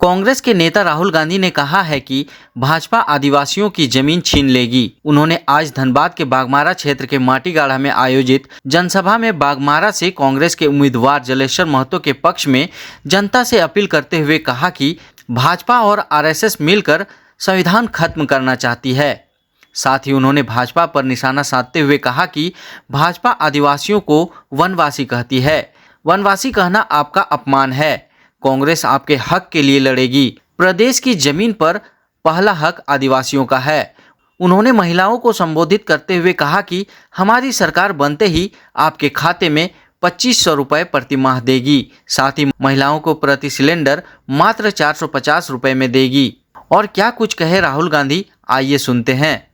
कांग्रेस के नेता राहुल गांधी ने कहा है कि भाजपा आदिवासियों की जमीन छीन लेगी। उन्होंने आज धनबाद के बागमारा क्षेत्र के माटीगाढ़ा में आयोजित जनसभा में बागमारा से कांग्रेस के उम्मीदवार जलेश्वर महतो के पक्ष में जनता से अपील करते हुए कहा कि भाजपा और आरएसएस मिलकर संविधान खत्म करना चाहती है। साथ ही उन्होंने भाजपा पर निशाना साधते हुए कहा कि भाजपा आदिवासियों को वनवासी कहती है। वनवासी कहना आपका अपमान है। कांग्रेस आपके हक के लिए लड़ेगी। प्रदेश की जमीन पर पहला हक आदिवासियों का है। उन्होंने महिलाओं को संबोधित करते हुए कहा कि हमारी सरकार बनते ही आपके खाते में 2500 रुपये प्रति माह देगी। साथ ही महिलाओं को प्रति सिलेंडर मात्र 450 रुपये में देगी। और क्या कुछ कहे राहुल गांधी, आइए सुनते हैं।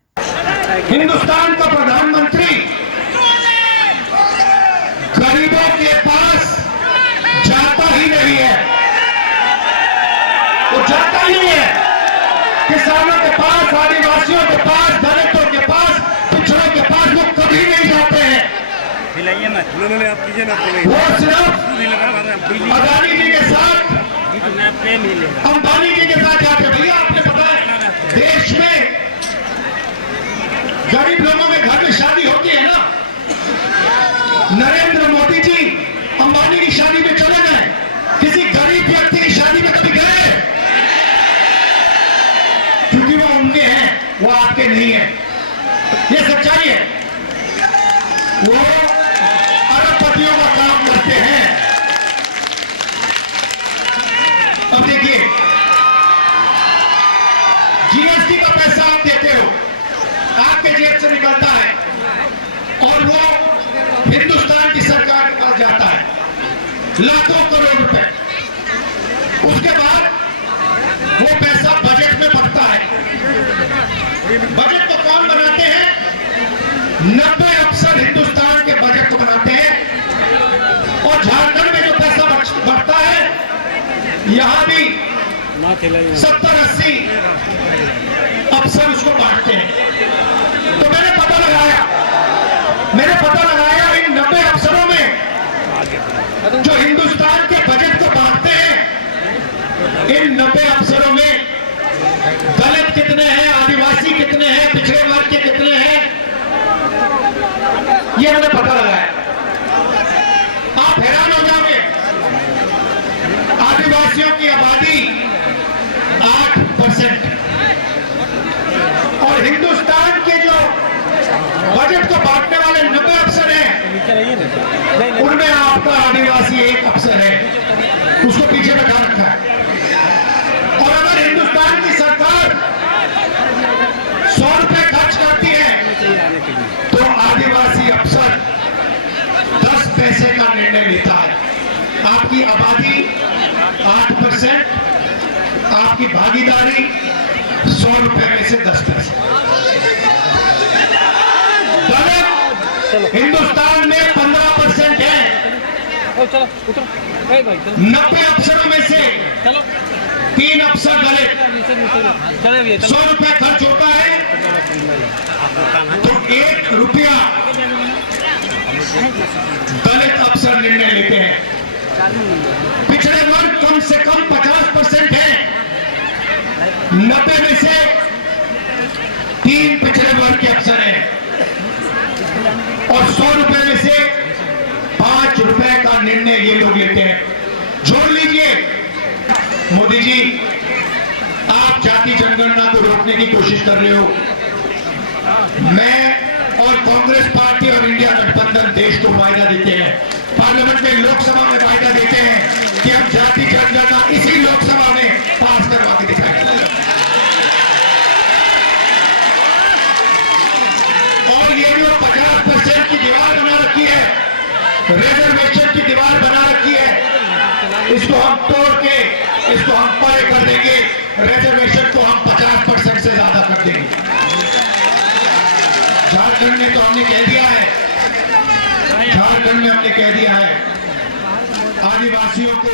हिंदुस्तान का प्रधानमंत्री गरीबों के पास जाता ही नहीं है, वो जाता ही नहीं है। किसानों के पास, आदिवासियों के पास, दलितों के पास, पिछड़ों के पास वो कभी नहीं जाते हैं। वो सिर्फ अदानी जी के साथ, अंबानी जी के साथ जाते। भैया आपने बताया देश में गरीब लोगों के घर में शादी होती है ना, नरेंद्र मोदी जी अंबानी की शादी में चले गए, किसी गरीब व्यक्ति की शादी में कभी गए? क्योंकि वो उनके हैं, वो आपके नहीं है। ये सच्चाई है। वो अरबपतियों का काम करते हैं। अब देखिए, जीएसटी का पैसा आप देते हो, आपके जेब से निकलता है और वो हिंदुस्तान की सरकार के पास जाता है, लाखों करोड़ रुपए। उसके बाद वो पैसा बजट में बढ़ता है। बजट को कौन बनाते हैं? 90 अफसर हिंदुस्तान के बजट को बनाते हैं। और झारखंड में जो पैसा बढ़ता है, यहां भी 70-80 अफसर उसको बांटते हैं। तो मैंने पता लगाया इन 90 अफसरों में जो हिंदुस्तान के बजट को बांटते हैं, इन 90 अफसरों में दलित कितने हैं, आदिवासी कितने हैं, पिछड़े वर्ग के कितने हैं, ये मैंने पता लगाया। आप हैरान हो जाओगे। आदिवासियों की आबादी 8% और हिंदुस्तान के जो बजट को बांटने वाले 90 अफसर हैं, उनमें आपका आदिवासी एक अफसर है, उसको पीछे बैठा रखा है। और अगर हिंदुस्तान की सरकार 100 रुपए खर्च करती है तो आदिवासी अफसर 10 पैसे का निर्णय लेता है। आपकी आबादी 8%, आपकी भागीदारी 100 रुपए में से 10 पैसे। हिंदुस्तान में 15% है। 90 अफसरों में से 3 अफसर दलित। 100 रुपए खर्च होता है तो 1 रुपया दलित अफसर निर्णय लेते हैं। पिछड़े वर्ग कम से कम 50% है। 90 में से 3 पिछड़े वर्ग के अफसर हैं और 100 रुपए में से 5 रुपए का निर्णय ये लोग लेते हैं। जोड़ लीजिए, मोदी जी आप जाति जनगणना को रोकने की कोशिश कर रहे हो। मैं और कांग्रेस पार्टी और इंडिया गठबंधन देश को वायदा देते हैं, पार्लियामेंट में, लोकसभा में वायदा देते हैं कि हम जाति जनगणना इसी लोकसभा में पास करवा के दिखाएंगे। और ये जो 50% की दीवार बना रखी है, रिजर्वेशन की दीवार बना रखी है, इसको हम तोड़ के इसको हम परे कर देंगे। रिजर्वेशन को हम 50% से ज्यादा कर देंगे। झारखंड में तो हमने कह दिया है, झारखंड में हमने कह दिया है आदिवासियों को